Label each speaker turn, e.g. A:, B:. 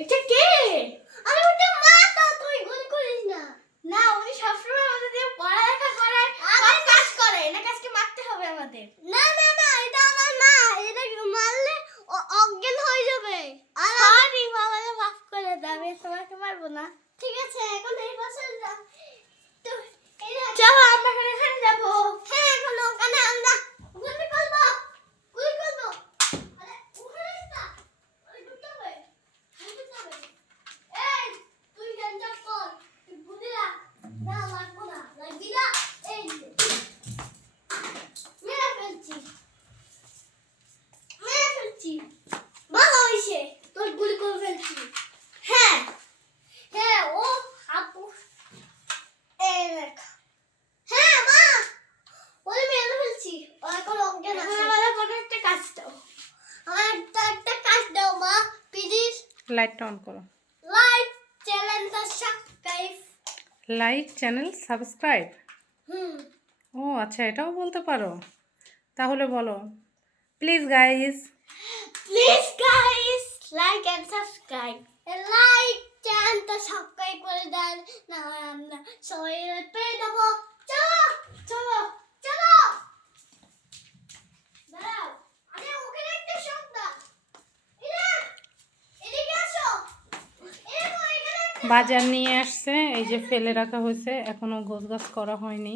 A: এটা কে?
B: আরে ওটা মা তো তুই গুলি করিস না।
A: না উনি সবসময় আমাদের দিয়ে পড়ালেখা করায় সব কাজ করে। না কাজকে মারতে হবে আমাদের।
B: না না না এটা আমার মা। এটা মারলে অজ্ঞান হয়ে যাবে। আর
A: সরি বাবা মাফ করে দাও আমি তোমাকে মারবো না।
B: ঠিক আছে এখন এই পাশে যা তো এই দেখ।
A: চলো আমরা এখন এখানে যাব
B: হ্যাঁ এখন ওখানে আমরা গুলি করব গুলি করব আরে ওখানে না ওই ঢুকতে হবে ঢুকতে হবে এই তুই গঞ্জাম কর তুই গুলি রাখ না লাগবো না লাগবি না এই নে। মেরে ফেলছি মেরে ফেলছি ভালো হয়েছে তোর গুলি করে ফেলছি হ্যাঁ হ্যাঁ ও আপু এই দেখ হ্যাঁ মা ওই মেরে ফেলছি ও এখন অজ্ঞান
A: এখন
B: আছে
A: আমাদের কোনো একটা কাজ দাও
B: আমার একটা একটা কাজ দাও মা প্লিজ
C: লাইটটা অন করো।
B: লাইক চ্যানেলটা সাবস্ক্রাইব।
C: Like channel subscribe?
B: হুম।
C: ও আচ্ছা এটাও বলতে পারো। তাহলে বলো। Please guys.
A: Please guys like and subscribe.
B: Like চ্যানেলটা সাবস্ক্রাইব করে দেন না আমরা সবাই পেয়ে দেবো।
C: বাজার নিয়ে আসছে এই যে ফেলে রাখা হয়েছে এখনও গোছ গাছ করা হয়নি।